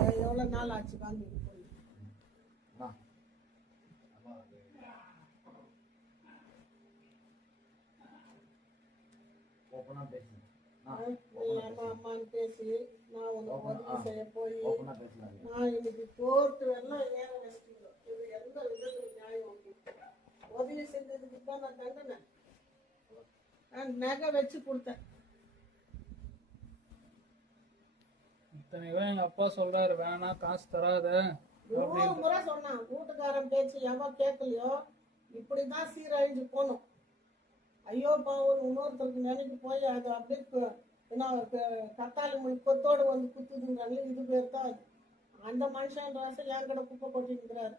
எவ்வளோ நாள் ஆச்சு வாங்கிட்டு போய்? அம்மான்னு பேசி நான் உனக்கு உதவி செய்ய போய் நான் இன்னைக்கு கோர்ட்டு வரலாம் ஏற வச்சுக்கணும். இது எந்த விதத்துல நியாயம்? உதவி செஞ்சதுக்கு தான் நான் தண்டனை. நான் நகை வச்சு கொடுத்தேன். எங்க அப்பா சொல்றாரு வேணாம் காசு தராத. 100 முறை சொன்னான். வீட்டுக்காரன் பேச்சு எவன் கேட்கலையோ இப்படிதான் சீரழிஞ்சு போகணும். ஐயோ பாவம் இன்னொருத்தருக்கு நினைக்கு போய் அது அப்படியே கத்தாழி மணி கொத்தோடு வந்து குத்துதுங்கிறாங்க. இது பேர் தான் அது. அந்த மனுஷன் ராசம் என் கடை குப்பை கொட்டிருக்கிறாரு.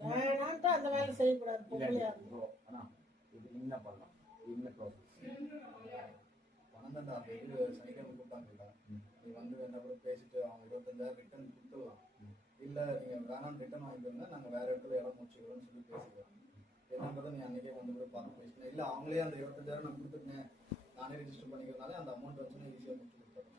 வேணான்ட்டு அந்த வேலை செய்யக்கூடாது. பொம்பளையா இருக்கும் சனிக்கிழமை கூப்பிட்டாங்கல்ல, நீ வந்து என்ன கூட பேசிட்டு அவங்க 25,000 ரிட்டர்ன் கொடுத்துடலாம். இல்ல நீங்க வேணாம் ரிட்டர்ன் வாங்கிக்கோங்க, நாங்க வேற இடத்துல இடம் முடிச்சுக்கிறோம்னு சொல்லி பேசிக்கலாம். என்னன்றதை நீ அன்னைக்கே வந்து கூட பார்த்து பேசிக்கணும். இல்ல அவங்களே அந்த 25,000 நான் கொடுத்துருக்கேன் நானே ரெஜிஸ்டர் பண்ணிக்கிறதுனால அந்த அமௌண்ட் வந்து ஈஸியா முடிச்சு கொடுத்துருக்கேன்.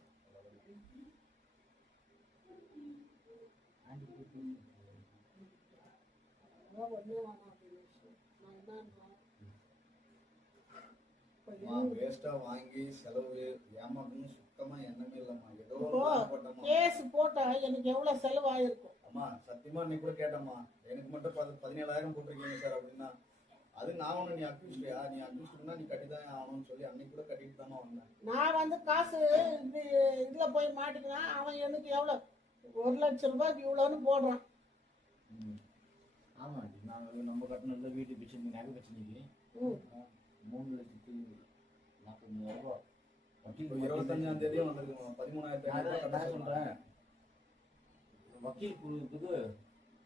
வேஸ்டா வாங்கி செலவு ஏமாத்தணும் சுத்தமா எண்ணமே இல்லம்மா. ஏதோ கேஸ் போட்டா எனக்கு எவ்வளவு செலவு ஆயிருக்கும். அம்மா சத்தியமா நீ கூட கேட்டம்மா, எனக்கு மட்டும் 17,000 போட்டிருக்கீங்க சார் அப்படின்னா அது நான் ஒண்ணு நீ அக்யூஸ்டியா, நீ அக்யூஸ்டுனா நீ கட்டிதான் ஆகணும்னு சொல்லி அன்னைக்கு கூட கட்டிட்டு தாமா வந்தேன். நான் வந்து காசு இதுல போய் மாட்டிக்கினா அவன் எனக்கு எவ்வளவு 1 லட்சம் ரூபாய்க்கு இவ்வளோன்னு போடுறான். ஆமா நாங்கள் நம்ம கட்டணத்துல வீட்டு பிரச்சனை நகை பிரச்சனைக்கு 3,40,000 ரூபாய் வக்கீல் 25ஆம் தேதியும் வந்திருக்குமா 13,000 சொல்றேன். வக்கீல் குழுவுக்கு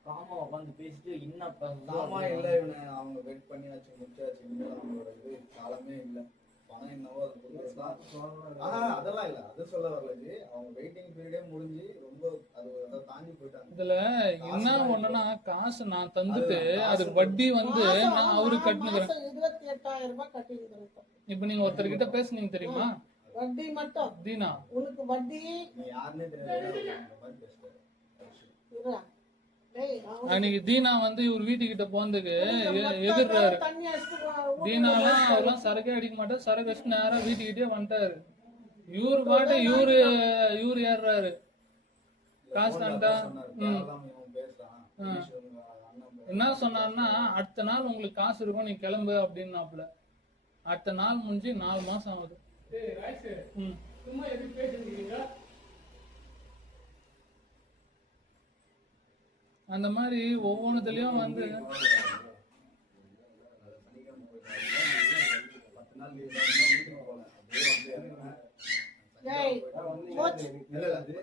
காமா உட்காந்து பேசிட்டு இன்னும் காமா இல்லை இவனை அவங்க வெயிட் பண்ணியாச்சு முடிச்சாச்சு. இனிமேல் அவங்களோட இது காலமே இல்லை. பணம் என்னவோ அது அதெல்லாம் இல்லை, அது சொல்ல வரல. அவங்க வெயிட்டிங் பீரியடே முடிஞ்சு ரொம்ப அது அதை தாண்டி போயிட்டாங்க. இதுல என்ன ஒண்ணுன்னா காசு நான் தந்துட்டு அதுக்கு வட்டி வந்து நான் அவருக்கு கட்டினுக்கிறேன். 28,000 ரூபாய் கட்டிருக்கிறேன். இப்ப நீங்க ஒருத்தர்கிட்ட பேசுனீங்க தெரியுமா? வட்டி மட்டும் தீனா உனக்கு வட்டி நீ யாருன்னே தெரியாது. அன்னைக்கு தீனா வந்து இவர் வீட்டுக்கிட்ட போனதுக்கு எதிர்றாரு. தீனாலாம் அவெல்லாம் சரக்கே அடிக்க மாட்டார். சரக்கு வச்சு நேரம் வீட்டுக்கிட்டே வந்துட்டாரு. இவரு பாட்டு இவரு ஏறுறாரு காசு தான்டா. என்ன சொன்னார்னா அடுத்த நாள் உங்களுக்கு காசு இருக்கும் நீ கிளம்பு அப்படின்னாப்புல. அடுத்த நாள் முடிஞ்சு 4 மாசம் ஆகுது. அந்த மாதிரி ஒவ்வொன்றுலயும் வந்து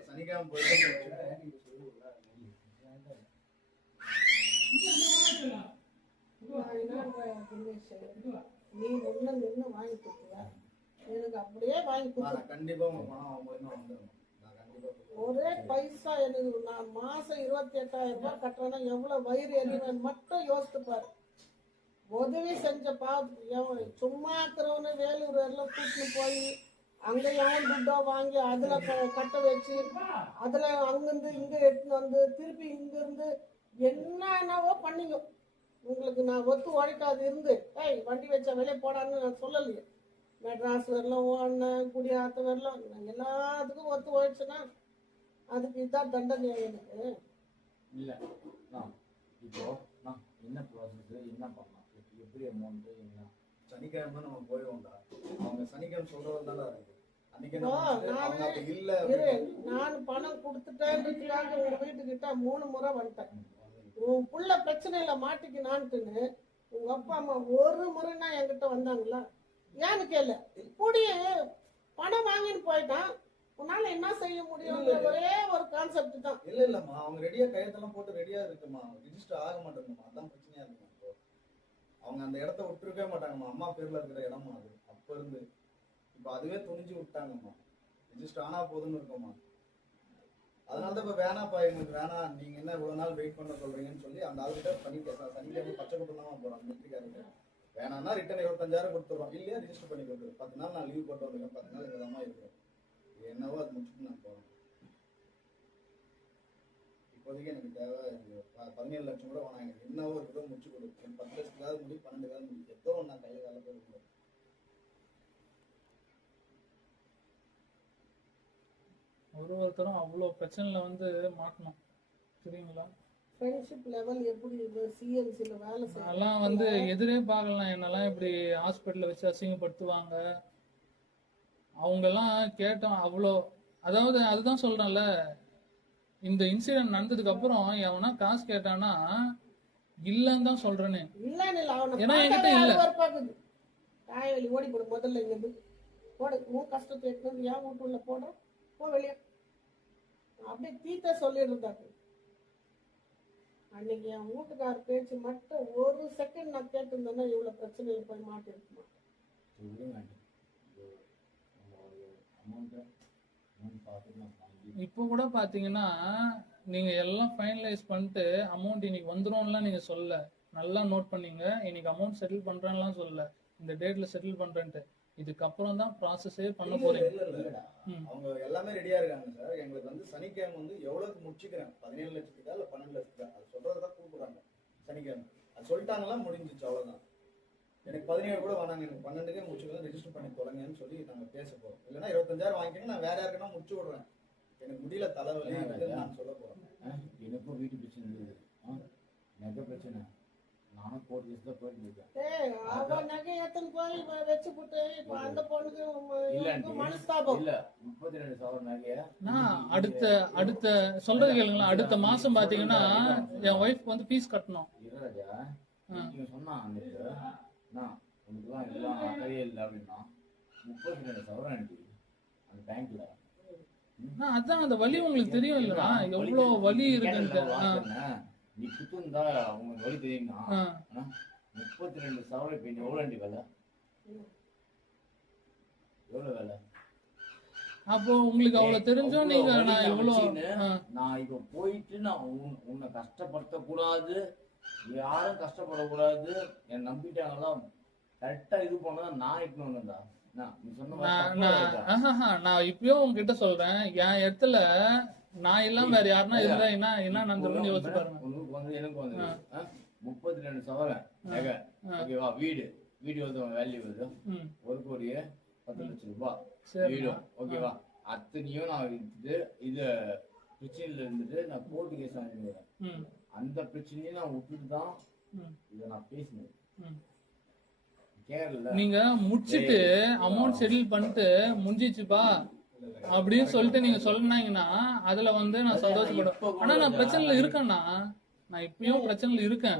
சனிக்கிழமை போயிட்டு நீ ஒண்ணு நின்று வாங்கி கொடுத்துருவ, எனக்கு அப்படியே வாங்கி கொடுத்து கண்டிப்பா உங்க பணம் அவங்க வந்துடும். ஒரே பைசா எனக்கு நான் மாசம் 28,000 ரூபாய் கட்டுறேன்னா எவ்வளவு வயிறு எறிவேன் மட்டும் யோசித்து பாரு. உதவி செஞ்ச பாவத்துக்கு சும்மா இருக்கிறவனு வேலூர் எல்லாம் கூட்டின்னு போய் அங்க எவன் துட்டா வாங்கி அதுல கட்ட வச்சு அதுல அங்கிருந்து இங்க எடுத்துன்னு வந்து திருப்பி இங்க இருந்து என்னவோ பண்ணீங்க. உங்களுக்கு நான் ஒத்து உழைக்காது இருந்து வண்டி வச்ச வெளியே போடான்னு நான் சொல்லலையே. மெட்ராஸ் வரலாம் ஓடினேன், குடியாத்த வரலாம், எல்லாத்துக்கும் ஒத்து உழைச்சுன்னா அதுக்கு இதுதான் தண்டனை எனக்கு. இல்ல இப்போ என்ன ப்ராசஸ் என்ன பண்ணலாம், எப்படி அமௌண்ட் என்ன? சனிக்கிழமை நம்ம போயிடுவோம்டா. அவங்க சனிக்கிழமை சொல்றதுனால நான் பணம் கொடுத்துட்டேன்றதுக்காக உங்க வீட்டுக்கிட்ட 3 முறை வந்துட்டேன். உன் புள்ள பிரச்சனையில மாட்டிக்கினான்ட்டுன்னு உங்க அப்பா அம்மா 1 முறைன்னா என்கிட்ட வந்தாங்களா? ஏன்னு கேளு. இப்படி பணம் வாங்கின்னு போயிட்டான், உன்னால என்ன செய்ய முடியும்? ஒரே ஒரு கான்செப்ட் தான். இல்ல இல்லம்மா அவங்க ரெடியா கையெழுத்தெல்லாம் போட்டு ரெடியா இருக்குமா, ரிஜிஸ்டர் ஆக மாட்டேங்குமா, அதான் பிரச்சனையா இருக்குமா. இப்போ அவங்க அந்த இடத்த விட்டுருக்கவே மாட்டாங்கம்மா. அம்மா பேர்ல இருக்கிற இடமா அது அப்ப இருந்து. இப்ப அதுவே துணிஞ்சு விட்டாங்கம்மா. ரிஜிஸ்டர் ஆனா போதுன்னு இருக்குமா. அதனாலதான் இப்ப வேணாப்பா எங்களுக்கு வேணாம், நீங்க என்ன இவ்வளவு நாள் வெயிட் பண்ண சொல்றீங்கன்னு சொல்லி அந்த ஆளுகிட்ட பண்ணிட்டு சனிக்கிழமை பச்சை கூட்டம் தான் போறோம். மிலிட்டரிக்காரங்க வேணாம்னா ரிட்டர்ன் 25,000 கொடுத்துருவோம், இல்லையா ரிஜிஸ்டர் பண்ணி கொடுத்துரு. 10 நாள் நான் லீவ் போட்டு வந்திருக்கேன், 10 நாள் இந்த தான் இருக்கும். என்னவோ அது முடிச்சுட்டு நான் போறேன். இப்போதைக்கு எனக்கு தேவை 17 லட்சம் கூட வேணாம், எனக்கு என்னவோ இருக்குதோ முடிச்சு கொடு. 10 லட்சத்துக்காவது முடி, 12க்காவது முடி, ஏதோ நான் கையில வேலை போய் கொடுக்குறேன். ஒருத்தரும் அவ்வளோ பிரச்சனையில வந்து மாட்டணும் தெரியுங்களா. ஃப்ரெண்ட்ஷிப் லெவல் எப்படி சிஎம்சியில் வேலை அதெல்லாம் வந்து எதிரே பார்க்கலாம். என்னெல்லாம் இப்படி ஹாஸ்பிட்டலில் வச்சு அசிங்கப்படுத்துவாங்க. அவங்கெல்லாம் கேட்டோம் அவ்வளோ. அதாவது அதுதான் சொல்றேன்ல, இந்த இன்சிடென்ட் நடந்ததுக்கு அப்புறம் எவனா காசு கேட்டானா இல்லன்னு தான் சொல்றேனே. இல்லன்னு இல்லை, அவனை ஏன்னா என்கிட்ட இல்ல. பார்க்குது தாயவெளி ஓடி போடு முதல்ல, இங்கே போடு உன் கஷ்டத்தை எடுத்து ஏன் வீட்டுள்ள போடுற, போ வெளியே அப்படியே தீத்த சொல்லியிருந்தாரு. அன்னைக்கு என் வீட்டுக்கார பேச்சு மட்டும் ஒரு செகண்ட் நான் கேட்டிருந்தேன்னா இவ்வளவு பிரச்சனையில போய் மாட்டிருக்க மாட்டேன். இப்போ கூட பாத்தீங்கன்னா நீங்க எல்லாம் ஃபைனலைஸ் பண்ணிட்டு அமௌண்ட் இன்னைக்கு வந்துரும்லாம் நீங்க சொல்ல, நல்லா நோட் பண்ணீங்க. இன்னைக்கு அமௌண்ட் செட்டில் பண்றேன்லாம் சொல்ல, இந்த டேட்ல செட்டில் பண்றேன்ட்டு. இதுக்கப்புறம் தான் ப்ராசஸே பண்ண போறீங்க. இல்ல அவங்க எல்லாமே ரெடியா இருக்காங்க சார். எங்களுக்கு வந்து சனிக்கிழமை வந்து எவ்வளவுக்கு முடிச்சுக்கிறேன், 17 லட்சத்துக்கா இல்ல 12 லட்சத்துக்கா, அது சொல்றதுதான் கூப்பிடுறாங்க. சனிக்கிழமை அது சொல்லிட்டாங்களா, முடிஞ்சிச்சு, அவ்வளவுதான். எனக்கு 17 கூட வேணாங்க, எனக்கு 12க்கே முடிச்சுக்கலாம், ரெஜிஸ்டர் பண்ணி தொலைங்கன்னு சொல்லி நாங்க பேச போறோம். இல்லைன்னா 25,000 வாங்கிக்கணும், நான் வேற யாருக்குன்னா முடிச்சு விடுறேன், எனக்கு முடியல தலைவலி நான் சொல்ல போறேன். எனக்கும் வீட்டு பிரச்சனை இருக்குது, நகை பிரச்சனை. நானும் கோர்ட் கேஸ்ல போயிட்டு இருக்கேன். அவன் நகை எத்தனை போய் வச்சு போட்டு இப்ப அந்த பொண்ணுக்கு மனஸ்தாபம் இல்ல 32,000 நகைய நான் அடுத்த சொல்றது கேளுங்களா. அடுத்த மாசம் பாத்தீங்கன்னா என் ஒய்ஃப்க்கு வந்து ஃபீஸ் கட்டணும். ராஜா நீங்க சொன்னா அன்னைக்கு நான் உனக்குலாம் எல்லாம் அக்கறையே இல்லை அப்படின்னா 32,000 ஆண்டி அந்த பேங்க்ல. அதான் அந்த வலி உங்களுக்கு தெரியும் இல்லைன்னா எவ்வளவு வலி இருக்குன்னு. நீ குத்துந்தா உங்களுக்கு வழி தெரியுமா? 32,000 இப்ப எவ்வளவு ஆண்டி வேலை, எவ்வளவு வேலை? அப்போ உங்களுக்கு அவ்வளவு தெரிஞ்சும் நீங்க நான் எவ்வளவு நான் இப்ப போயிட்டு நான் உன்னை கஷ்டப்படுத்த கூடாது, யாரும் கஷ்டப்படக்கூடாது, என் நம்பிட்டாங்களா கரெக்டா இது பண்ணா நான் இப்ப வந்தா நான் இப்பயும் உங்ககிட்ட சொல்றேன். என் இடத்துல நான் எல்லாம் வேற யாருன்னா இருந்தா என்ன நடந்துருக்குன்னு யோசிச்சு பாருங்க. உனக்கு வந்து எனக்கு வந்து 32,000 நகை, ஓகேவா? வீடு வந்து வேல்யூ வருது 1,10,00,000 ரூபாய் வீடு, ஓகேவா? அத்தனையும் நான் வித்துட்டு இது பிரச்சனையில இருந்துட்டு நான் கோர்ட்டு கேஸ் வாங்கிடுவேன். அந்த பிரச்சனையும் நான் விட்டுட்டு தான் இதை நான் பேசினேன். நீங்க முடிச்சிட்டு அமௌண்ட் செட்டில் பண்ணிட்டு முடிஞ்சிச்சுப்பா அப்படின்னு சொல்லிட்டு நீங்க சொன்னீங்கன்னா அதுல வந்து நான் சந்தோஷப்படுவேன். ஆனா நான் பிரச்சனைல இருக்கேன்னா, நான் இப்பயும் பிரச்சனைல இருக்கேன்.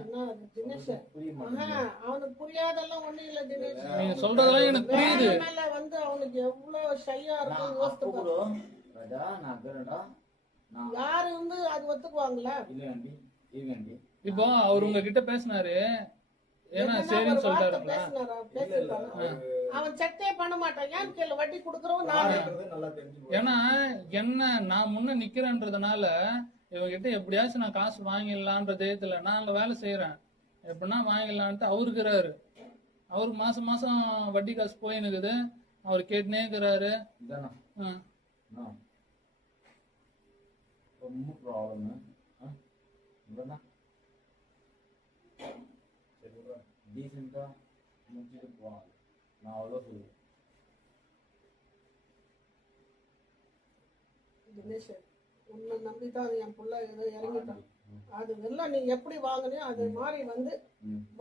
அவனுக்கு புரியாதெல்லாம் ஒண்ணும் இல்ல தினேஷ், நீங்க சொல்றதெல்லாம் எனக்கு புரியுது. வந்து அவனுக்கு எவ்வளவு ஷையா இருக்கும் யோசித்து யாரு வந்து அது ஒத்துக்குவாங்களா? இப்போ அவர் உங்ககிட்ட பேசினாரு, ஏன்னா சரின்னு சொல்லிட்டாருங்களா? அவன் செட்டே பண்ண மாட்டான், ஏன் கேள்வி வட்டி கொடுக்கறவன் நானே. ஏன்னா என்ன நான் முன்ன நிக்கிறேன்றதுனால இவங்கிட்ட எப்படியாச்சும் நான் காசு வாங்கிடலான்ற தைரியத்துல நான் அங்க வேலை செய்யறேன். எப்படின்னா வாங்கிடலான்ட்டு அவருக்குறாரு. அவருக்கு மாசம் மாசம் வட்டி காசு போயினுக்குது, அவர் கேட்டுனே இருக்கிறாரு. ரொம்ப ப்ராப்ளம். டீசெண்டா முடிச்சுட்டு போவாங்க, நான் அவ்வளோ சொல்லுவேன். தினேஷ் உன்னை நம்பிதான் என் பிள்ளை ஏதோ இறங்கிட்டான். அது எல்லாம் நீ எப்படி வாங்கினியோ அது மாதிரி வந்து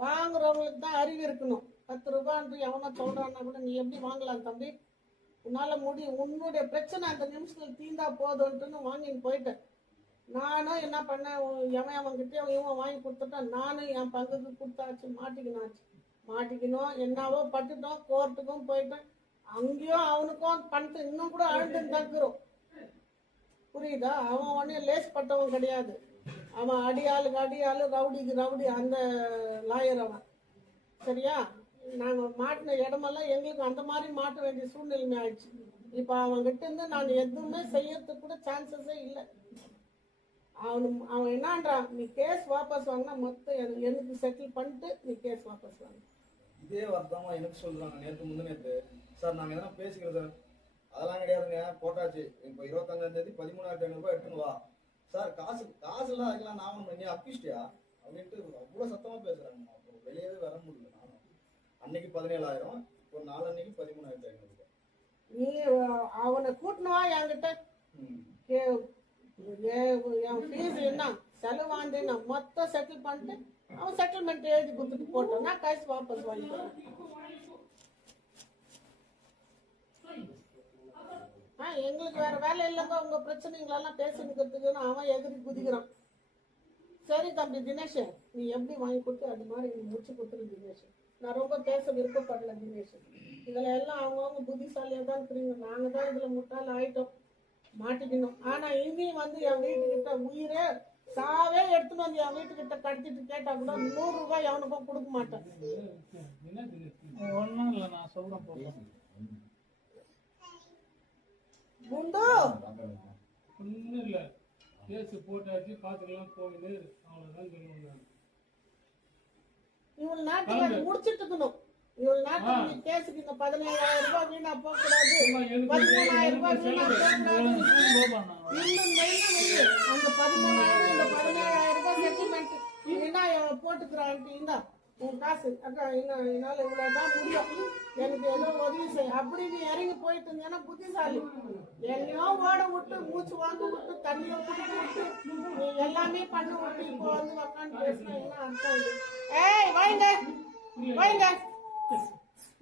வாங்குறவங்களுக்கு தான் அறிவு இருக்கணும். 10 ரூபான்னு எவனா சொல்றான்னா கூட நீ எப்படி வாங்கலாம் தம்பி, உன்னால முடியும், உன்னுடைய பிரச்சனை அந்த நிமிஷத்துல தீந்தா போதும்ட்டுன்னு வாங்கின்னு போயிட்டேன். நானும் என்ன பண்ணேன், எவன் அவன்கிட்ட இவன் வாங்கி கொடுத்துட்டான், நானும் என் பங்குக்கு கொடுத்தாச்சு, மாட்டிக்கணும் என்னவோ பட்டுட்டோம், கோர்ட்டுக்கும் போயிட்டேன். அங்கேயும் அவனுக்கும் பண்ணிட்டு இன்னும் கூட அழுந்து தங்குறோம், புரியுதா? அவன் உடனே லேஸ் பட்டவன் கிடையாது. அவன் அடியாளுக்கு அடியாளு, ரவுடிக்கு ரவுடி, அந்த லாயர் அவன். சரியா? நாங்கள் மாட்டின இடமெல்லாம் எங்களுக்கு அந்த மாதிரி மாட்ட வேண்டிய சூழ்நிலைமை ஆயிடுச்சு. இப்போ அவன்கிட்ட இருந்து நான் எதுவுமே செய்யறதுக்கு கூட சான்சஸே இல்லை. அவன் என்னன்றான், நீ கேஸ் வாபஸ் வாங்கினா மொத்தம் எனக்கு செட்டில் பண்ணிட்டு நீ கேஸ் வாபஸ் வாங்க. இதே வார்த்தை எனக்கு சொல்றாங்க நேற்று முந்தினேற்று. சார் நாங்கள் எதனா பேசிக்கிறோம் சார், அதெல்லாம் கிடையாதுங்க, போட்டாச்சு. இப்ப 25ஆம் தேதி 13,500 ரூபாய் எடுத்துன்னு வா சார். காசு எல்லாம் அதுக்கெல்லாம் நான் ஒண்ணு நீ அப்பிச்சிட்டியா அப்படின்ட்டு அவ்வளவு சத்தமா பேசுறாங்க. அப்புறம் வெளியவே வர முடியல. நானும் அன்னைக்கு 17,000, ஒரு நாளன்னைக்கு 13,500 ரூபாய். நீ அவனை கூட்டணுவா என்கிட்ட, என் ஃபீஸ் என்ன செலவாந்தேன்னா மொத்தம் செட்டில் பண்ணிட்டு அவன் செட்டில்மெண்ட் எழுதி கொடுத்துட்டு போட்டான், நான் காசு வாபஸ் வாங்கிக்கிறேன். எங்களுக்கு வேற வேலை இல்லைங்க, உங்க பிரச்சனைங்களெல்லாம் பேசினுக்கிறதுக்குன்னு அவன் எதிரி குதிக்கிறான். சரி தம்பி தினேஷ், நீ எப்படி வாங்கி கொடுத்து அது மாதிரி நீ முடிச்சு கொடுத்துரு தினேஷ். நான் ரொம்ப பேச விருப்பப்படல தினேஷ். இதுல எல்லாம் அவங்கவுங்க புத்திசாலியா தான் இருக்கிறீங்க, நாங்க தான் இதுல முட்டாள் ஆயிட்டோம், மாட்டிக்கணும். ஆனா இனியும் வந்து என் வீட்டுக்கிட்ட உயிரே சாவே எடுத்துன்னு வந்து என் வீட்டுக்கிட்ட கடத்திட்டு கேட்டா கூட 100 ரூபாய் அவனுக்கும் கொடுக்க மாட்டேன். ஒண்ணும் இல்ல, நான் சொல்றேன் போதும். குண்டு ஒன்றும் இல்லை, கேஸு போட்டாச்சு, பார்த்துக்கலாம் போகுது, அவ்வளோதான் சொல்லுவாங்க. இவள் நாட்டுக்கு முடிச்சிட்டு இருக்கணும். இவள் நாட்டுக்கு நீ கேஸுக்கு இந்த 17,000 ரூபாய் வீணா போக கூடாது, 13,000 ரூபாய் வீணா போக கூடாது. அந்த 13,000 இந்த 17,000 ரூபாய் செட்டில்மெண்ட் என்ன போட்டுக்கிறான்ட்டு இந்தா உன் காசு. அக்கா என்னால இவ்வளவுதான் முடியும், எனக்கு ஏதோ உதவி செய் அப்படின்னு இறங்கி போயிட்டு இருந்தேன்னா புத்திசாலி. என்னையோ ஓட விட்டு மூச்சு வாங்க விட்டு தண்ணியை குடிக்க விட்டு நீ எல்லாமே பண்ண விட்டு இப்போ வந்து உக்காந்து பேசினா என்ன அர்த்தம் இது? ஏய் வைங்க வைங்க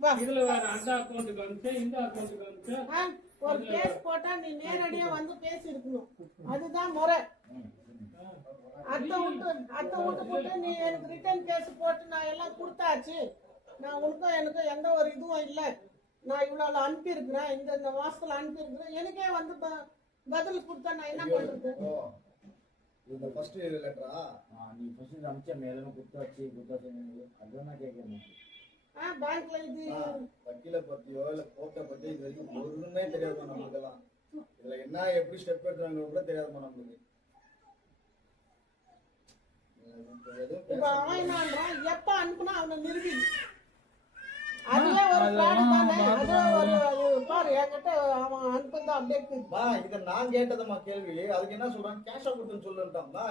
வா. இதுல வேற அந்த அக்கௌண்ட்டுக்கு அனுப்பிச்சேன், இந்த அக்கௌண்ட்டுக்கு அனுப்பிச்சேன். ஒரு கேஸ் போட்டா நீ நேரடியா வந்து பேசி இருக்கணும், அதுதான் முறை. அத்தை விட்டு போட்டு நீ எனக்கு ரிட்டர்ன் கேஸ் போட்டு நான் எல்லாம் கொடுத்தாச்சு, நான் உனக்கும் எனக்கும் எந்த ஒரு இதுவும் இல்லை, நான் இவ்வளவு அனுப்பியிருக்கிறேன், இந்த மாசத்துல அனுப்பியிருக்கிறேன், எனக்கே வந்து பதில் கொடுத்தா நான் என்ன பண்றது? இந்த ஃபர்ஸ்ட் லெட்டரா நீ ஃபர்ஸ்ட் அனுப்பிச்ச மேலும் கொடுத்தாச்சு அதான் நான் கேட்கறேன். பேங்க்ல இது வக்கீல பத்தியோ இல்ல கோர்ட்டை பத்தி இது வரைக்கும் ஒண்ணுமே தெரியாதுமா நம்மளுக்கெல்லாம். இதுல என்ன எப்படி ஸ்டெப் எடுத்தாங்க கூட தெரியாதுமா நம்மளுக்கு. இப்ப அவன் என்னன்றான், எப்ப அனுப்புனா அவனை நிறுவி, அதுவே ஒரு பிளான் தானே. அது ஒரு பாரு என்கிட்ட அவன் அனுப்புதான் அப்படியே. இத நான் கேட்டதுமா கேள்வி, அதுக்கு என்ன சொல்றான், கேஷா கொடுத்துன்னு சொல்லுட்டாம்மா.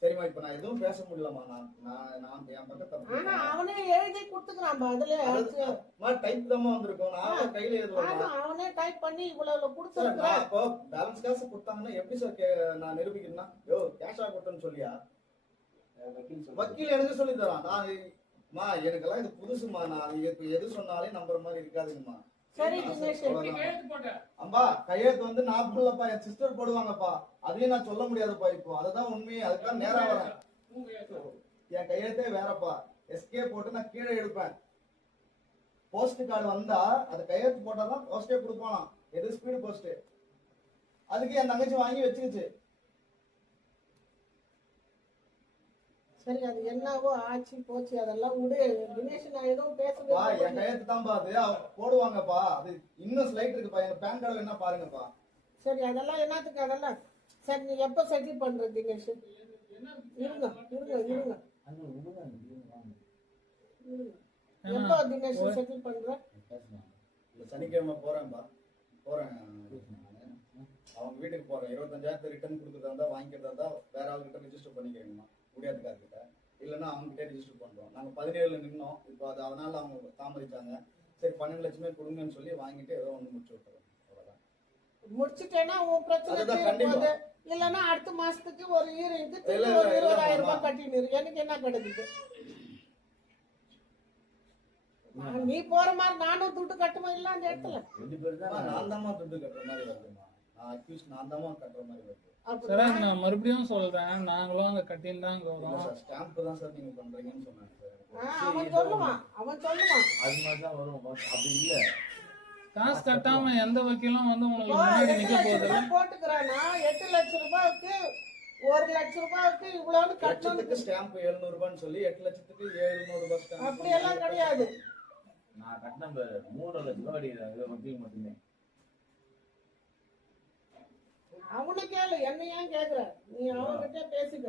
சரிம்மா, இப்ப நான் எதுவும் பேச முடியலமா, நான் என் பக்கத்துல. ஆனா அவனே எழுதி கொடுத்துக்கிறான், அதுல டைப் தான் வந்திருக்கும், நான் கையில எழுதுவேன். அவனே டைப் பண்ணி இவ்வளவு கொடுத்துருக்கான். அப்போ பேலன்ஸ் காசு கொடுத்தாங்கன்னா எப்படி சார் நான் நிரூபிக்கணும்னா, யோ கேஷா கொடுத்தேன்னு சொல்லியா வக்கீல் எனக்கு சொல்லி தரான். நான் எனக்கெல்லாம் இது புதுசுமா, நான் எது சொன்னாலே நம்புற மாதிரி இருக்காதுங்கம்மா. சரி தினேஷ், அம்பா கையெழுத்து வந்து நான் போடலப்பா, என் சிஸ்டர் போடுவாங்கப்பா, அதையும் நான் சொல்ல முடியாதுப்பா. இப்போ அதுதான் உண்மையே, அதுதான் நேரா வரேன். என் கையெழுத்தே வேறப்பா, எஸ்கே போட்டு நான் கீழே எடுப்பேன். போஸ்ட் கார்டு வந்தா அது கையெழுத்து போட்டாதான் போஸ்டே கொடுப்பானா, எது ஸ்பீடு போஸ்ட். அதுக்கு என் தங்கச்சி வாங்கி வச்சுக்கிச்சு. சரி அது என்னவோ ஆச்சு போச்சு, அதெல்லாம் விடு தினேஷ். நான் எதுவும் பேசவே என் கையெழுத்து தான்ப்பா, அது போடுவாங்கப்பா. அது இன்னும் ஸ்லைட் இருக்குப்பா, என் பேன் கார்டு என்ன பாருங்கப்பா. சரி அதெல்லாம் என்னத்துக்கு அதெல்லாம். சரி நீ எப்ப செட்டில் பண்ற தினேஷ்? இருங்க எப்போ தினேஷ் செட்டில் பண்ற? சனிக்கிழமை போறேன்ப்பா, போறேன். அவங்க வீட்டுக்கு போறேன். 25,000 ரிட்டர்ன் கொடுக்குறதா இருந்தா வாங்கிக்கிறதா இருந்தா வேற ஆளுகிட்ட ரிஜிஸ்டர் பண்ணிக்கிறேங்கம்மா, முடியாதுக்கார்கிட்ட. இல்லைன்னா அவங்க கிட்டே ரிஜிஸ்டர் பண்றோம். நாங்க 17 நின்னோம். இப்போ அதனால அவங்க தாமதிச்சாங்க. சரி 12 லட்சமே கொடுங்கன்னு சொல்லி வாங்கிட்டு ஏதோ ஒண்ணு முடிச்சு விட்டுறோம். அவ்வளவுதான். முடிச்சுட்டேன்னா உன் பிரச்சனை. இல்லன்னா அடுத்த மாசத்துக்கு ஒரு ஹீரோயினுக்கு 20,000 ரூபாய் கட்டினு எனக்கு என்ன கிடைக்குது? நீ போற மாதிரி நானும் துட்டு கட்டுமா இல்ல அந்த இடத்துல? நான் தான் துட்டு கட்டுற மாதிரி வருதுமா, நான் தான் கட்டுற மாதிரி வருது. சார் நான் மறுபடியும் சொல்றேன், நாங்களும் அங்க கட்டின்னு தான் வரோம். ஸ்டாம்ப் தான் சார் நீங்க பண்றீங்கன்னு சொன்னாங்க சார். அவன் சொல்லுவான் அது மாதிரி தான் வரும். அப்படி இல்ல, காசு கட்டாம எந்த வக்கீலும் வந்து உங்களுக்கு முன்னாடி நிக்க போகுது. போட்டுக்கிறானா 8 லட்சம் ரூபாய்க்கு 1 லட்சம் ரூபாய்க்கு இவ்வளவு கட்டணத்துக்கு ஸ்டாம்ப் 700 ரூபான்னு சொல்லி 8 லட்சத்துக்கு 700 ரூபாய் ஸ்டாம்ப். அப்படி எல்லாம் கிடையாது. நான் கட்டின 3 லட்சம் ரூபாய் அடிக்கிறாங்க வக்கீல் மட்டுமே. அவனு கேளு, என்ன ஏன் கேக்குற? நீ அவன்கிட்ட பேசிக்க.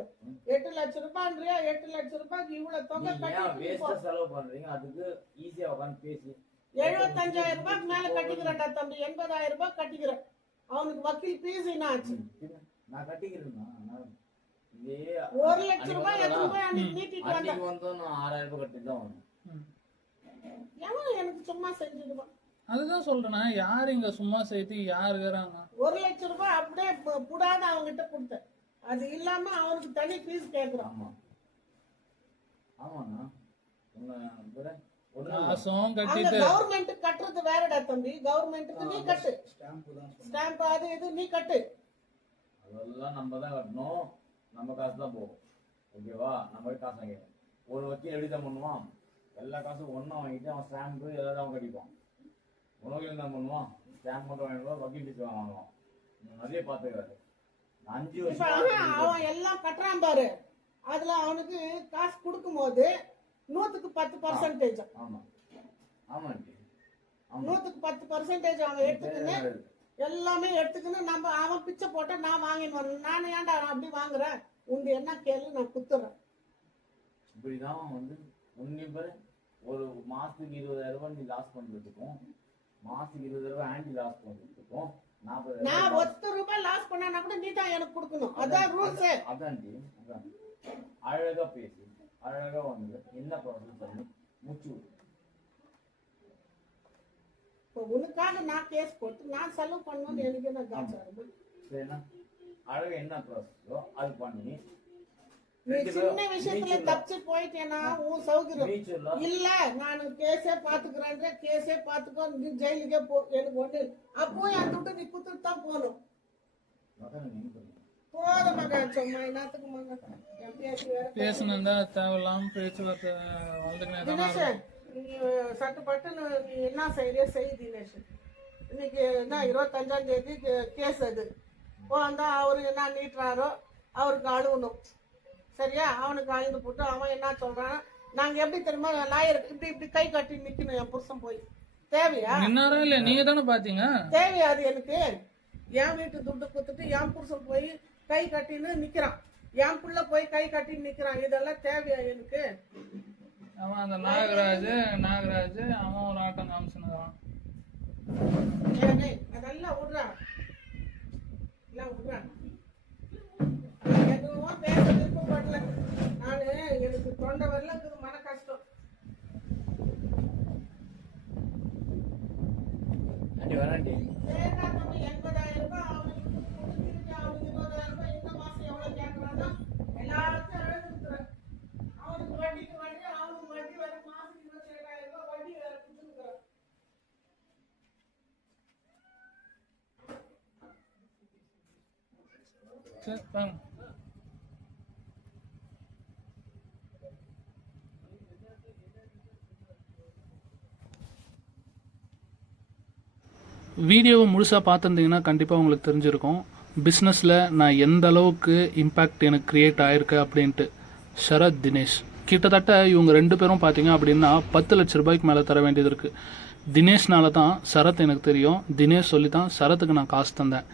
8 லட்சம் ரூபாய்ன்றியா? 8 லட்சம் ரூபாய்க்கு இவ்வளவு தொகை கட்டி செலவு பண்றீங்க, அதுக்கு ஈஸியா உட்காந்து பேசி 75,000 ரூபாய்க்கு மேல கட்டிக்கிறேன்டா தம்பி, 80,000 ரூபாய் கட்டிக்கிறேன். அவனுக்கு வக்கீல் ஃபீஸ் என்ன ஆச்சு? நான் கட்டிக்கிறேன்னா இதே 1 லட்சம் ரூபாய் எடுத்துட்டு போய் அன்னைக்கு நீட்டிட்டு வந்தேன். அன்னைக்கு வந்தோம் நான் 6,000 ரூபாய் கட்டி தான் வந்தேன். எவன் எனக்கு சும்மா செஞ்சுடுவான்? அதுதான் சொல்றேன்னா, யார் இங்க சும்மா செய்து யார் இருக்கிறாங்க? 1 லட்சம் ரூபாய் அப்படியே புடாத அவங்கிட்ட கொடுத்தேன். அது இல்லாம அவனுக்கு தனி ஃபீஸ் கேக்குறான். ஆமா ஆமாண்ணா காசும் அங்க கட்டிட்டு கவர்மெண்ட் கட்டுறது வேறடா தம்பி, கவர்மெண்ட்டுக்கு நீ கட்டு, ஸ்டாம்ப் தான் சொன்னேன். ஸ்டாம்ப் அது இது நீ கட்டு. அதெல்லாம் நம்ம தான் கட்டணும், நம்ம காசு தான் போகும். ஓகேவா? நம்ம போய் காசு வாங்கிடுவோம். ஒரு வக்கீல் எப்படி தான் பண்ணுவான்? எல்லா காசும் ஒன்றா வாங்கிட்டு அவன் ஸ்டாம்பு எல்லாரும் அவன் கட்டிப்பான். உணவுகள் தான் பண்ணுவான், ஸ்டாம்ப் மட்டும் வாங்கிடுவான், வக்கீல் ஃபீஸ் வாங்குவான். நிறைய பார்த்துக்கிறாரு. 5 இப்ப வருஷம் அவன் எல்லாம் கட்டுறான் பாரு, அதுல அவனுக்கு காசு கொடுக்கும் போது 100க்கு 10%. ஆமா ஆமா ஆண்டி. ஆமா 100க்கு 10% அவன் எடுத்துக்கின்னு எல்லாமே எடுத்துக்கின்னு நம்ம அவன் பிச்சை போட்டா நான் வாங்கின்னு வரணும். நான் ஏன்டா அப்படி வாங்குறேன்? உண்டு என்ன கேளு, நான் குத்துறேன். இப்படிதான் வந்து உன்னிப்ப ஒரு மாசத்துக்கு 20,000 ரூபாய் நீ லாஸ் பண்றதுக்கும், மாசத்துக்கு 20,000 ரூபாய் ஆண்டி லாஸ் பண்றதுக்கும், 40,000 நான் 1 ரூபாய் லாஸ் பண்ணா கூட நீ தான் எனக்கு கொடுக்கணும். அதான் ரூல்ஸ். அதான்டி அதான். அழகா பேசி அழகா வந்து என்ன ப்ராசஸ் பண்ணி மூச்சு விடு. இப்போ உனக்காக நான் கேஸ் போட்டு நான் செலவு பண்ணணும்னு எனக்கு என்ன காசாரு? சரிண்ணா? அழகா என்ன ப்ராசஸோ அது பண்ணி நீ சின்ன விஷயத்துல தப்பிச்சு போயிட்டேன்னா உன் சௌகரியம் மியூச்சுவலா இல்ல. நான் கேஸே பாத்துக்கிறேன், கேஸே பாத்துக்கோ, நீ ஜெயிலுக்கே போ, எனக்கு ஒண்ணு. அப்போ என் துட்டு நீ குத்துட்டு தான் போகணும். போத மகா சும்மா என்னத்துக்கு மகா என் பேசி வேற பேசுனா தேவையில்லாம பேச்சுவார்த்தை வளர்த்துக்கினே தானே தினேஷ், நீ சட்டுப்பட்டு நீ என்ன செய்யறியோ செய் தினேஷ். இன்னைக்கு என்ன 25ஆம் தேதி கேஸ் அது. அந்த அவரு என்ன நீட்டுறாரோ அவருக்கு அழுவணும். சரியா? அவனுக்கு அழுந்து போட்டு அவன் என்ன சொல்றான், நாங்க எப்படி தெரியுமா லாயர் இப்படி இப்படி கை கட்டி நிக்கணும் என் புருஷன் போய். தேவையா? நின்னாரா இல்ல? நீங்க தானே பாத்தீங்க. தேவையா அது எனக்கு? என் வீட்டு துட்டு கொடுத்துட்டு என் புருஷன் போய் கை கட்டின்னு நிக்கிறான், என் புள்ள போய் கை கட்டி நிக்கிறான். இதெல்லாம் தேவையா எனக்கு? அவன் அந்த நாகராஜ் அவன் ஒரு ஆட்டம் காமிச்சுனுறான். அதெல்லாம் விடுறான், எல்லாம் விடுறான். எதுவும் பேச விருப்பப்படல நானு. எனக்கு தொண்டை வரல இருக்குது, மன கஷ்டம். ஆண்டி வராண்டி. சரிடா தம்பி, 80,000 ரூபாய் அவனுக்கு கொடுத்துட்டு அவனுக்கு 20,000 ரூபாய் இந்த மாசம் எவ்வளவு கேட்கறானோ எல்லாத்தையும் அழைச்சிருக்கிறேன். அவனுக்கு வட்டிக்கு வட்டி, அவனுக்கு வட்டி வேற மாசம் 27,000 ரூபாய் வட்டி வேற கொடுத்துருக்குறேன். சரி வாங்க. வீடியோவை முழுசாக பார்த்துருந்தீங்கன்னா கண்டிப்பாக உங்களுக்கு தெரிஞ்சிருக்கும் பிஸ்னஸில் நான் எந்த அளவுக்கு இம்பேக்ட் எனக்கு க்ரியேட் ஆகிருக்கு அப்படின்ட்டு. சரத் தினேஷ் கிட்டத்தட்ட இவங்க 2 பேரும் பார்த்தீங்க அப்படின்னா 10 லட்ச ரூபாய்க்கு மேலே தர வேண்டியது இருக்குது. தினேஷ்னால தான் சரத் எனக்கு தெரியும், தினேஷ் சொல்லி தான் சரத்துக்கு நான் காசு தந்தேன்.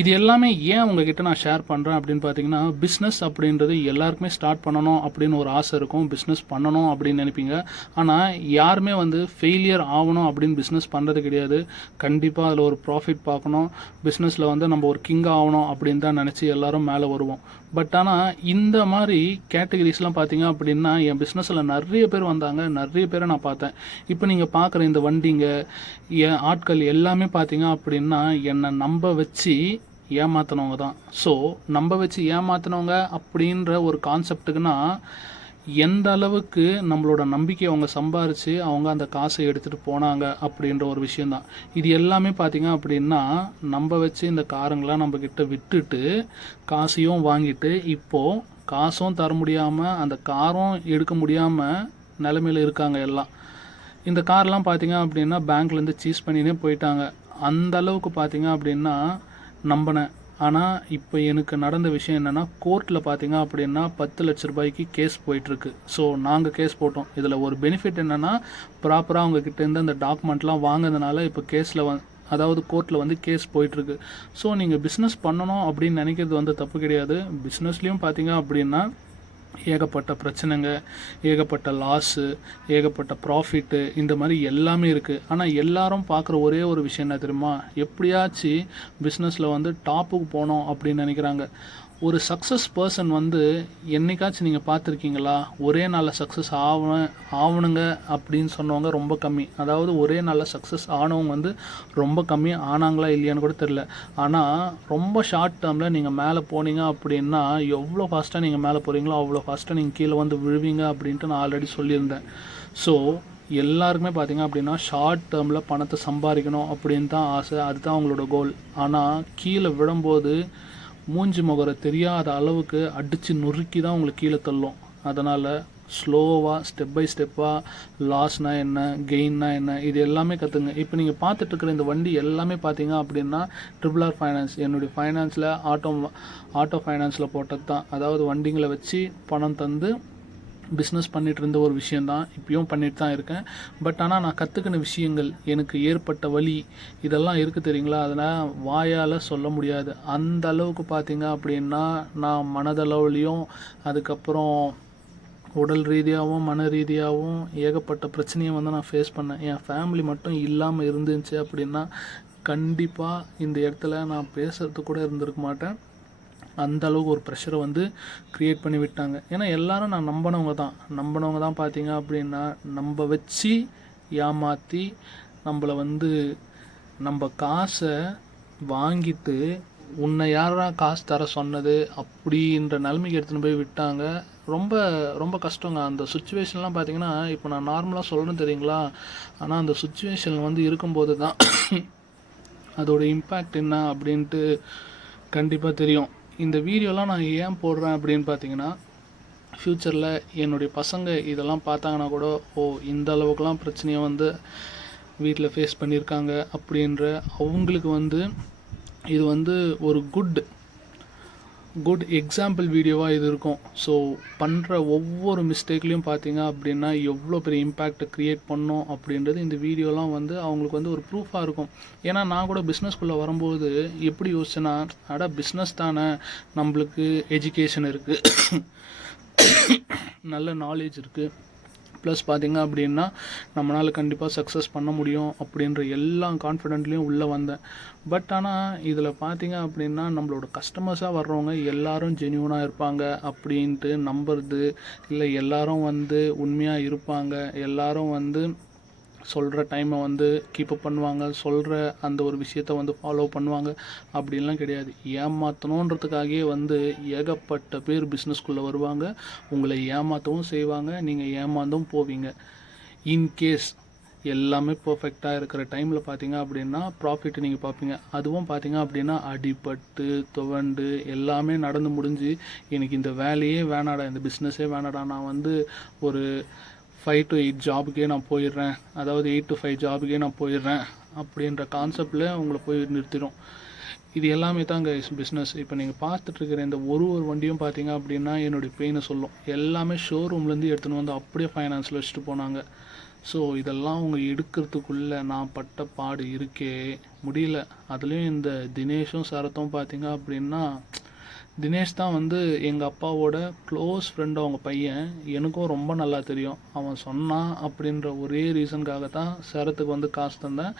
இது எல்லாமே ஏன் உங்ககிட்ட நான் ஷேர் பண்ணுறேன் அப்படின்னு பார்த்தீங்கன்னா, பிஸ்னஸ் அப்படின்றது எல்லாருக்குமே ஸ்டார்ட் பண்ணணும் அப்படின்னு ஒரு ஆசை இருக்கும், பிஸ்னஸ் பண்ணணும் அப்படின்னு நினைப்பீங்க. ஆனால் யாருமே வந்து ஃபெயிலியர் ஆகணும் அப்படின்னு பிஸ்னஸ் பண்ணுறது கிடையாது. கண்டிப்பாக அதில் ஒரு ப்ராஃபிட் பார்க்கணும், பிஸ்னஸில் வந்து நம்ம ஒரு கிங் ஆகணும் அப்படின்னு தான் நினச்சி எல்லோரும் மேலே வருவோம். பட் ஆனால் இந்த மாதிரி கேட்டகரிஸ்லாம் பார்த்தீங்க அப்படின்னா என் பிஸ்னஸில் நிறைய பேர் வந்தாங்க, நிறைய பேரை நான் பார்த்தேன். இப்போ நீங்கள் பார்க்குற இந்த வண்டிங்க என் ஆட்கள் எல்லாமே பார்த்தீங்க அப்படின்னா என்னை நம்ப வச்சு ஏமாத்தினவங்க தான். ஸோ நம்ப வச்சு ஏமாத்தினவங்க அப்படின்ற ஒரு கான்செப்டுக்குன்னா எந்த அளவுக்கு நம்மளோட நம்பிக்கையை அவங்க சம்பாரித்து அவங்க அந்த காசை எடுத்துகிட்டு போனாங்க அப்படின்ற ஒரு விஷயந்தான். இது எல்லாமே பார்த்திங்க அப்படின்னா நம்ப வச்சு இந்த காரங்களாம் நம்மக்கிட்ட விட்டுட்டு காசையும் வாங்கிட்டு இப்போது காசும் தர முடியாமல் அந்த காரும் எடுக்க முடியாமல் நிலைமையில் இருக்காங்க எல்லாம். இந்த கார்லாம் பார்த்திங்க அப்படின்னா பேங்க்லேருந்து சீஸ் பண்ணினே போயிட்டாங்க. அந்த அளவுக்கு பார்த்திங்க அப்படின்னா நம்பினேன். ஆனால் இப்போ எனக்கு நடந்த விஷயம் என்னென்னா, கோர்ட்டில் பார்த்தீங்க அப்படின்னா 10 லட்ச ரூபாய்க்கு கேஸ் போயிட்டுருக்கு. ஸோ நாங்கள் கேஸ் போட்டோம். இதில் ஒரு பெனிஃபிட் என்னென்னா, ப்ராப்பராக அவங்கக்கிட்டேருந்து அந்த டாக்குமெண்ட்லாம் வாங்கினதுனால இப்போ கேஸில் அதாவது கோர்ட்டில் வந்து கேஸ் போயிட்டுருக்கு. ஸோ நீங்கள் பிஸ்னஸ் பண்ணணும் அப்படின்னு நினைக்கிறது வந்து தப்பு கிடையாது. பிஸ்னஸ்லேயும் பார்த்தீங்க அப்படின்னா ஏகப்பட்ட பிரச்சனைங்க, ஏகப்பட்ட லாஸு, ஏகப்பட்ட ப்ராஃபிட்டு, இந்த மாதிரி எல்லாமே இருக்குது. ஆனால் எல்லாரும் பார்க்குற ஒரே ஒரு விஷயம் என்ன தெரியுமா, எப்படியாச்சும் பிஸ்னஸில் வந்து டாப்புக்கு போனோம் அப்படின்னு நினைக்கிறாங்க. ஒரு சக்ஸஸ் பர்சன் வந்து என்னைக்காச்சும் நீங்கள் பார்த்துருக்கீங்களா? ஒரே நாளில் சக்ஸஸ் ஆகணுங்க அப்படின்னு சொன்னவங்க ரொம்ப கம்மி. அதாவது ஒரே நாளில் சக்ஸஸ் ஆனவங்க வந்து ரொம்ப கம்மி. ஆனாங்களா இல்லையான்னு கூட தெரில. ஆனால் ரொம்ப ஷார்ட் டேர்மில் நீங்கள் மேலே போனீங்க அப்படின்னா எவ்வளோ ஃபாஸ்ட்டாக நீங்கள் மேலே போகிறீங்களோ அவ்வளோ ஃபாஸ்ட்டாக நீங்கள் கீழே வந்து விழுவீங்க அப்படின்ட்டு நான் ஆல்ரெடி சொல்லியிருந்தேன். ஸோ எல்லாருக்குமே பார்த்தீங்க அப்படின்னா ஷார்ட் டேர்மில் பணத்தை சம்பாதிக்கணும் அப்படின்னு தான் ஆசை, அதுதான் அவங்களோட கோல். ஆனால் கீழே விழும்போது மூஞ்சி முகரை தெரியாத அளவுக்கு அடித்து நொறுக்கி தான் உங்களுக்கு கீழே தள்ளும். அதனால் ஸ்லோவாக ஸ்டெப் பை ஸ்டெப்பாக லாஸ்னால் என்ன, கெயின்னா என்ன, இது எல்லாமே கற்றுங்க. இப்போ நீங்கள் பார்த்துட்ருக்குற இந்த வண்டி எல்லாமே பார்த்தீங்க அப்படின்னா RRR ஃபைனான்ஸ், என்னுடைய ஃபைனான்ஸில் ஆட்டோ ஃபைனான்ஸில் போட்டது தான். அதாவது வண்டிங்களை வச்சு பணம் தந்து பிஸ்னஸ் பண்ணிகிட்டு இருந்த ஒரு விஷயந்தான், இப்பயும் பண்ணிட்டு தான் இருக்கேன். பட் ஆனால் நான் கற்றுக்கின விஷயங்கள், எனக்கு ஏற்பட்ட வலி, இதெல்லாம் இருக்குது தெரியுங்களா, அதனால் வாயால் சொல்ல முடியாது. அந்த அளவுக்கு பார்த்தீங்க அப்படின்னா நான் மனதளவுலேயும் அதுக்கப்புறம் உடல் ரீதியாகவும் மன ரீதியாகவும் ஏகப்பட்ட பிரச்சனையை வந்து நான் ஃபேஸ் பண்ணேன். என் ஃபேமிலி மட்டும் இல்லாமல் இருந்துச்சு அப்படின்னா கண்டிப்பாக இந்த இடத்துல நான் பேசுகிறதுக்கு கூட இருந்திருக்க மாட்டேன். அந்த அளவுக்கு ஒரு ப்ரெஷரை வந்து க்ரியேட் பண்ணி விட்டாங்க. ஏன்னா எல்லோரும் நான் நம்பினவங்க தான் பார்த்தீங்க அப்படின்னா நம்ம வச்சு ஏமாற்றி நம்மளை வந்து நம்ம காசை வாங்கிட்டு உன்னை யாரா காசு தர சொன்னது அப்படின்ற நிலைமைக்கு எடுத்துன்னு போய் விட்டாங்க. ரொம்ப ரொம்ப கஷ்டங்க அந்த சுச்சுவேஷன்லாம். பார்த்தீங்கன்னா இப்போ நான் நார்மலாக சொல்லணும் தெரியுங்களா, ஆனால் அந்த சுச்சுவேஷன் வந்து இருக்கும்போது தான் அதோட இம்பேக்ட் என்ன அப்படின்ட்டு கண்டிப்பாக தெரியும். இந்த வீடியோலாம் நான் ஏன் போடுறேன் அப்படின்னு பார்த்தீங்கன்னா, ஃப்யூச்சரில் என்னுடைய பசங்க இதெல்லாம் பார்த்தாங்கன்னா கூட, ஓ இந்த அளவுக்குலாம் பிரச்சனையை வந்து வீட்டில் ஃபேஸ் பண்ணியிருக்காங்க அப்படின்ற அவங்களுக்கு வந்து இது வந்து ஒரு குட் எக்ஸாம்பிள் வீடியோவாக இது இருக்கும். ஸோ பண்ணுற ஒவ்வொரு மிஸ்டேக்லேயும் பார்த்தீங்க அப்படின்னா எவ்வளோ பெரிய இம்பேக்டை க்ரியேட் பண்ணோம் அப்படின்றது இந்த வீடியோலாம் வந்து அவங்களுக்கு வந்து ஒரு ப்ரூஃபாக இருக்கும். ஏன்னா நான் கூட பிஸ்னஸ்குள்ளே வரும்போது எப்படி யோசிச்சேன்னா, பிஸ்னஸ் தானே, நம்மளுக்கு எஜுகேஷன் இருக்குது, நல்ல நாலேஜ் இருக்குது, ப்ளஸ் பார்த்திங்க அப்படின்னா நம்மளால் கண்டிப்பாக சக்ஸஸ் பண்ண முடியும் அப்படின்ற எல்லா கான்ஃபிடென்ட்லேயும் உள்ளே வந்தேன். பட் ஆனால் இதில் பார்த்திங்க அப்படின்னா நம்மளோட கஸ்டமர்ஸாக வர்றவங்க எல்லாரும் ஜென்யூனாக இருப்பாங்க அப்படின்ட்டு நம்புறது இல்லை, எல்லாரும் வந்து உண்மையாக இருப்பாங்க, எல்லாரும் வந்து சொல்கிற டைமை வந்து கீப்பப் பண்ணுவாங்க, சொல்கிற அந்த ஒரு விஷயத்தை வந்து ஃபாலோ பண்ணுவாங்க அப்படின்லாம் கிடையாது. ஏமாற்றணுன்றதுக்காகவே வந்து ஏகப்பட்ட பேர் பிஸ்னஸ்குள்ளே வருவாங்க, உங்களை ஏமாற்றவும் செய்வாங்க, நீங்கள் ஏமாந்தும் போவீங்க. இன்கேஸ் எல்லாமே பர்ஃபெக்டாக இருக்கிற டைமில் பார்த்தீங்க அப்படின்னா ப்ராஃபிட் நீங்கள் பார்ப்பீங்க. அதுவும் பார்த்தீங்க அப்படின்னா அடிபட்டு துவண்டு எல்லாமே நடந்து முடிஞ்சு எனக்கு இந்த வேலையே வேணாடா, இந்த பிஸ்னஸே வேணாடா, நான் வந்து ஒரு 5 to 8 ஜாபுக்கே நான் போயிடுறேன், அதாவது 8 to 5 ஜாபுக்கே நான் போயிடுறேன் அப்படின்ற கான்செப்டில் உங்களை போய் நிறுத்திடும். இது எல்லாமே தாங்க பிஸ்னஸ். இப்போ நீங்கள் பார்த்துட்ருக்கிற இந்த ஒரு வண்டியும் பார்த்தீங்க அப்படின்னா என்னுடைய பெயினை சொல்லும். எல்லாமே ஷோரூம்லேருந்து எடுத்துன்னு வந்து அப்படியே ஃபைனான்ஸில் வச்சுட்டு போனாங்க. ஸோ இதெல்லாம் அவங்க எடுக்கிறதுக்குள்ளே நான் பட்ட பாடு இருக்கே முடியல. அதுலேயும் இந்த தினேஷும் சரத்தும் பார்த்தீங்க அப்படின்னா, தினேஷ் தான் வந்து எங்கள் அப்பாவோட க்ளோஸ் ஃப்ரெண்டு, அவங்க பையன், எனக்கும் ரொம்ப நல்லா தெரியும். அவன் சொன்னான் அப்படின்ற ஒரே ரீசனுக்காக தான் சரத்துக்கு வந்து காசு தந்தேன்.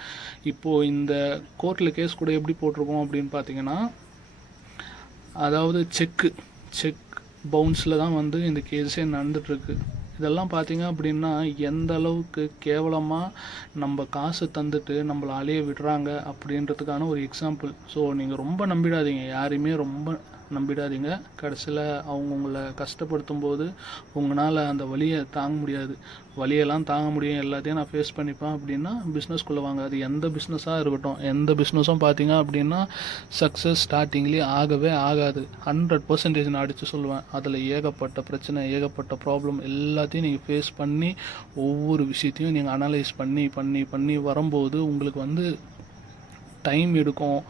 இப்போது இந்த கோர்ட்டில் கேஸ் கூட எப்படி போட்டிருக்கோம் அப்படின்னு பார்த்தீங்கன்னா, அதாவது செக் பவுன்ஸில் தான் வந்து இந்த கேஸே நடந்துகிட்ருக்கு. இதெல்லாம் பார்த்தீங்க அப்படின்னா எந்த அளவுக்கு கேவலமாக நம்ம காசு தந்துட்டு நம்மளை அலைய விடுறாங்க அப்படின்றதுக்கான ஒரு எக்ஸாம்பிள். ஸோ நீங்கள் ரொம்ப நம்பிடாதீங்க, யாரையுமே ரொம்ப நம்பிடாதீங்க. கடைசியில் அவங்க உங்களை கஷ்டப்படுத்தும் போது உங்களால் அந்த வலியை தாங்க முடியாது. வலியெல்லாம் தாங்க முடியும், எல்லாத்தையும் நான் ஃபேஸ் பண்ணிப்பேன் அப்படின்னா பிஸ்னஸ்குள்ளே வாங்க. அது எந்த பிஸ்னஸாக இருக்கட்டும், எந்த பிஸ்னஸும் பார்த்தீங்க அப்படின்னா சக்ஸஸ் ஸ்டார்டிங்லேயே ஆகவே ஆகாது. 100% நான் அடித்து சொல்லுவேன். அதில் ஏகப்பட்ட பிரச்சனை, ஏகப்பட்ட ப்ராப்ளம் எல்லாத்தையும் நீங்கள் ஃபேஸ் பண்ணி ஒவ்வொரு விஷயத்தையும் நீங்கள் அனலைஸ் பண்ணி வரும்போது உங்களுக்கு வந்து டைம் எடுக்கும்.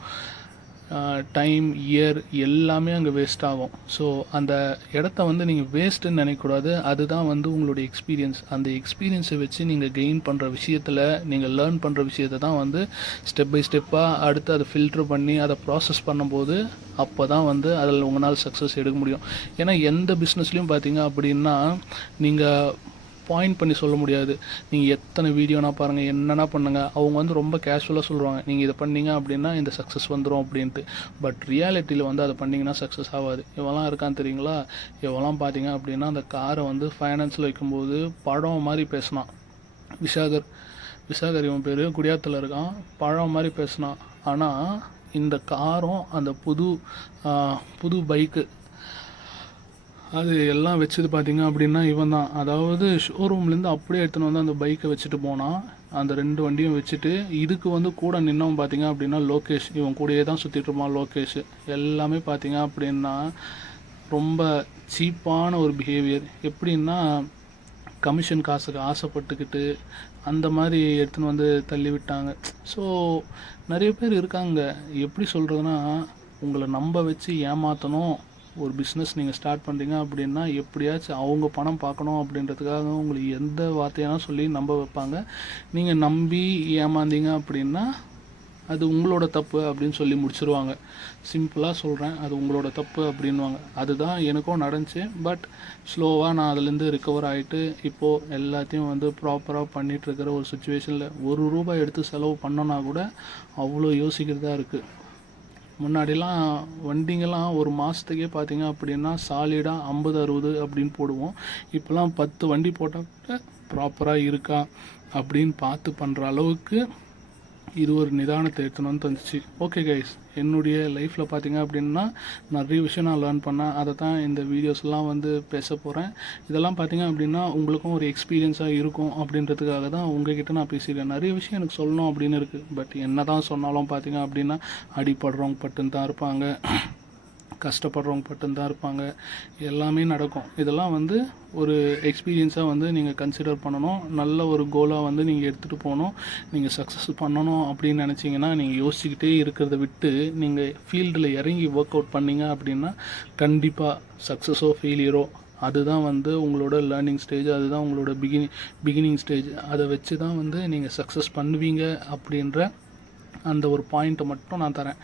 டைம், இயர் எல்லாமே அங்கே வேஸ்ட் ஆகும். ஸோ அந்த இடத்த வந்து நீங்கள் வேஸ்ட்டுன்னு நினைக்கக்கூடாது. அதுதான் வந்து உங்களுடைய எக்ஸ்பீரியன்ஸ். அந்த எக்ஸ்பீரியன்ஸை வச்சு நீங்கள் கெயின் பண்ணுற விஷயத்தில், நீங்கள் லேர்ன் பண்ணுற விஷயத்தை தான் வந்து ஸ்டெப் பை ஸ்டெப்பாக அடுத்து அதை ஃபில்ட்ரு பண்ணி அதை ப்ராசஸ் பண்ணும்போது அப்போ தான் வந்து அதில் உங்களால் சக்ஸஸ் எடுக்க முடியும். ஏன்னா எந்த பிஸ்னஸ்லையும் பார்த்தீங்க அப்படின்னா நீங்கள் பாயிண்ட் பண்ணி சொல்ல முடியாது. நீங்கள் எத்தனை வீடியோனா பாருங்கள், என்னென்னா பண்ணுங்கள், அவங்க வந்து ரொம்ப கேஷுவலாக சொல்லுவாங்க நீங்கள் இதை பண்ணீங்க அப்படின்னா இந்த சக்ஸஸ் வந்துடும் அப்படின்ட்டு. பட் ரியாலிட்டியில் வந்து அதை பண்ணிங்கன்னா சக்ஸஸ் ஆகாது. இவெல்லாம் இருக்கான்னு தெரியுங்களா, இவெல்லாம் பார்த்தீங்க அப்படின்னா அந்த காரை வந்து ஃபைனான்ஸில் வைக்கும்போது பழம் மாதிரி பேசினான். விஷாகர் இவன் பேர், குடியாத்தில் இருக்கான். பழம் மாதிரி பேசினான். ஆனால் இந்த காரும் அந்த புது பைக்கு அது எல்லாம் வச்சது பார்த்தீங்க அப்படின்னா இவன் தான். அதாவது ஷோரூம்லேருந்து அப்படியே எடுத்துன்னு வந்து அந்த பைக்கை வச்சுட்டு போனான். அந்த 2 வண்டியும் வச்சுட்டு இதுக்கு வந்து கூட நின்னவன் பார்த்தீங்க அப்படின்னா லோகேஷ். இவன் கூடயே தான் சுற்றிட்டு இருப்பான் லோகேஷ். எல்லாமே பார்த்தீங்க அப்படின்னா ரொம்ப சீப்பான ஒரு பிஹேவியர். எப்படின்னா கமிஷன் காசுக்கு ஆசைப்பட்டுக்கிட்டு அந்த மாதிரி எடுத்துன்னு வந்து தள்ளி விட்டாங்க. ஸோ நிறைய பேர் இருக்காங்க. எப்படி சொல்கிறதுனா, உங்களை நம்ப வச்சு ஏமாற்றணும். ஒரு பிஸ்னஸ் நீங்கள் ஸ்டார்ட் பண்ணுறீங்க அப்படின்னா எப்படியாச்சும் அவங்க பணம் பார்க்கணும் அப்படின்றதுக்காக உங்களுக்கு எந்த வார்த்தையாலும் சொல்லி நம்ப வைப்பாங்க. நீங்கள் நம்பி ஏமாந்தீங்க அப்படின்னா அது உங்களோட தப்பு அப்படின்னு சொல்லி முடிச்சிருவாங்க. சிம்பிளாக சொல்கிறேன், அது உங்களோட தப்பு அப்படின்வாங்க. அதுதான் எனக்கும் நடந்துச்சு. பட் ஸ்லோவாக நான் அதுலேருந்து ரிகவர் ஆகிட்டு இப்போது எல்லாத்தையும் வந்து ப்ராப்பராக பண்ணிகிட்ருக்கிற ஒரு சுச்சுவேஷனில் ₹1 எடுத்து செலவு பண்ணோன்னா கூட அவ்வளோ யோசிக்கிறதா இருக்குது. முன்னாடிலாம் வண்டிங்கெல்லாம் ஒரு மாதத்துக்கே பார்த்தீங்க அப்படின்னா சாலிடாக 50-60 அப்படின்னு போடுவோம். இப்போலாம் 10 வண்டி போட்டால் கூட ப்ராப்பராக இருக்கா அப்படின்னு பார்த்து பண்ணுற அளவுக்கு இது ஒரு நிதானத்தை எடுத்துன்னு வந்து தந்துச்சு. ஓகே கைஸ், என்னுடைய லைஃப்பில் பார்த்தீங்க அப்படின்னா நிறைய விஷயம் நான் லேர்ன் பண்ணேன். அதை தான் இந்த வீடியோஸ்லாம் வந்து பேச போகிறேன். இதெல்லாம் பார்த்தீங்க அப்படின்னா உங்களுக்கும் ஒரு எக்ஸ்பீரியன்ஸாக இருக்கும் அப்படின்றதுக்காக தான் உங்ககிட்ட நான் பேசியிருக்கேன். நிறைய விஷயம் எனக்கு சொல்லணும் அப்படின்னு இருக்குது. பட் என்ன தான் சொன்னாலும் பார்த்தீங்க அப்படின்னா அடிப்படுறவங்க பட்டுன்னு தான் இருப்பாங்க, கஷ்டப்படுறவங்க பட்டுன்னு இருப்பாங்க. எல்லாமே நடக்கும். இதெல்லாம் வந்து ஒரு எக்ஸ்பீரியன்ஸாக வந்து நீங்கள் கன்சிடர் பண்ணணும். நல்ல ஒரு கோலாக வந்து நீங்கள் எடுத்துகிட்டு போகணும். நீங்கள் சக்ஸஸ் பண்ணணும் அப்படின்னு நினச்சிங்கன்னா நீங்கள் யோசிச்சுக்கிட்டே இருக்கிறத விட்டு நீங்கள் ஃபீல்டில் இறங்கி ஒர்க் அவுட் பண்ணிங்க அப்படின்னா கண்டிப்பாக சக்ஸஸோ ஃபெயிலியரோ அதுதான் வந்து உங்களோட லேர்னிங் ஸ்டேஜ், அதுதான் உங்களோட பிகினிங் ஸ்டேஜ். அதை வச்சு தான் வந்து நீங்கள் சக்ஸஸ் பண்ணுவீங்க அப்படின்ற அந்த ஒரு பாயிண்ட்டை மட்டும் நான் தரேன்.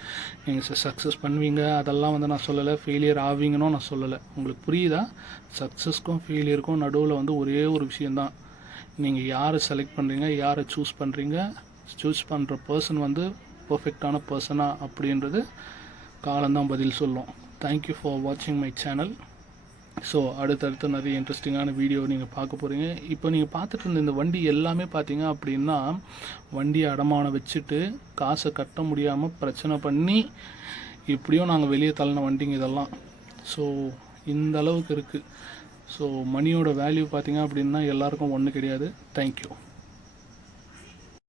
நீங்கள் சக்ஸஸ் பண்ணுவீங்க அதெல்லாம் வந்து நான் சொல்லலை. ஃபெயிலியர் ஆவீங்கன்னு நான் சொல்லலை. உங்களுக்கு புரியுதா? சக்ஸஸ்க்கும் ஃபெயிலியருக்கும் நடுவில் வந்து ஒரே ஒரு விஷயந்தான். நீங்கள் யாரை செலக்ட் பண்ணுறீங்க, யாரை சூஸ் பண்ணுறீங்க, சூஸ் பண்ணுற பர்சன் வந்து பர்ஃபெக்டான பர்சனா அப்படின்றது காலம்தான் பதில் சொல்லும். தேங்க்யூ ஃபார் வாட்சிங் மை சேனல். ஸோ அடுத்தடுத்து நிறைய இன்ட்ரெஸ்டிங்கான வீடியோ நீங்கள் பார்க்க போகிறீங்க. இப்போ நீங்கள் பார்த்துட்டு இருந்த இந்த வண்டி எல்லாமே பார்த்தீங்க அப்படின்னா வண்டியை அடமானம் வச்சுட்டு காசை கட்ட முடியாமல் பிரச்சனை பண்ணி இப்படியும் நாங்கள் வெளியே தள்ளின வண்டிங்க இதெல்லாம். ஸோ இந்த அளவுக்கு இருக்குது. ஸோ மணியோட வேல்யூ பார்த்தீங்க அப்படின்னா எல்லாருக்கும் ஒன்று கிடையாது. தேங்க்யூ.